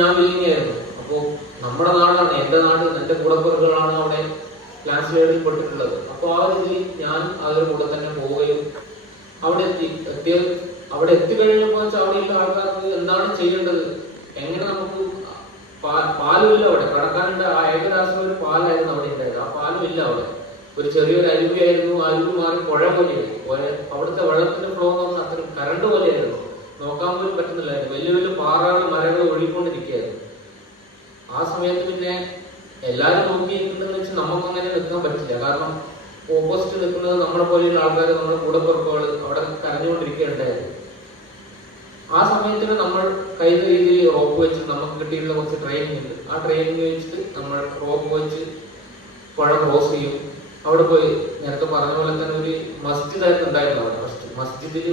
ഞാൻ വില്ലിങ്ങായിരുന്നു. അപ്പോൾ നമ്മുടെ നാടാണ്, എൻ്റെ നാട്, എൻ്റെ കൂടപ്പുറങ്ങളാണ് അവിടെ ലാൻഡ്സ്ലൈഡിൽ പെട്ടിട്ടുള്ളത്. അപ്പോൾ ആ രീതിയിൽ ഞാൻ അവരുടെ കൂടെ തന്നെ പോവുകയും അവിടെ എത്തിക്കഴിഞ്ഞപ്പോൾ അവിടെയുള്ള ആൾക്കാർക്ക് എന്താണ് ചെയ്യേണ്ടത്, എങ്ങനെ നമുക്ക് പാലും ഇല്ല അവിടെ കടക്കാനുണ്ട്. ആ ഏകദാസം ഒരു പാലായിരുന്നു അവിടെ ഉണ്ടായത്. ആ പാലും ഇല്ല അവിടെ. ഒരു ചെറിയൊരു അരുവിയായിരുന്നു. അരുവി മാറി പുഴ പോലെയായി. അവിടുത്തെ വെള്ളത്തിന്റെ ഫ്ലോ എന്ന് പറഞ്ഞാൽ അത്രയും കറണ്ട് പോലെയായിരുന്നു. നോക്കാൻ പോലും പറ്റുന്നില്ലായിരുന്നു. വലിയ വലിയ പാറകൾ മരങ്ങൾ ഒഴുകിക്കൊണ്ടിരിക്കുകയായിരുന്നു. ആ സമയത്ത് പിന്നെ എല്ലാവരും നോക്കിയിട്ടുണ്ടെന്ന് വെച്ചാൽ നമുക്കങ്ങനെ നിൽക്കാൻ പറ്റില്ല. കാരണം ഓപ്പോസിറ്റ് നിൽക്കുന്നത് നമ്മളെ പോലെയുള്ള ആൾക്കാർ, നമ്മുടെ കൂടപ്പുറപ്പുകൾ അവിടെ കരഞ്ഞുകൊണ്ടിരിക്കുകയുണ്ടായിരുന്നു. ആ സമയത്തിന് നമ്മൾ കഴിയുന്ന രീതിയിൽ റോപ്പ് വെച്ച് നമുക്ക് കിട്ടിയിട്ടുള്ള കുറച്ച് ട്രെയിനിങ് ഉണ്ട്. ആ ട്രെയിനിങ് വെച്ചിട്ട് നമ്മൾ റോപ്പ് വെച്ച് പുഴ ക്രോസ് ചെയ്യും. അവിടെ പോയി നേരത്തെ പറഞ്ഞ പോലെ തന്നെ ഒരു മസ്ജിദായിരുന്നു ഉണ്ടായിരുന്നു അവിടെ. ഫസ്റ്റ് മസ്ജിദിൽ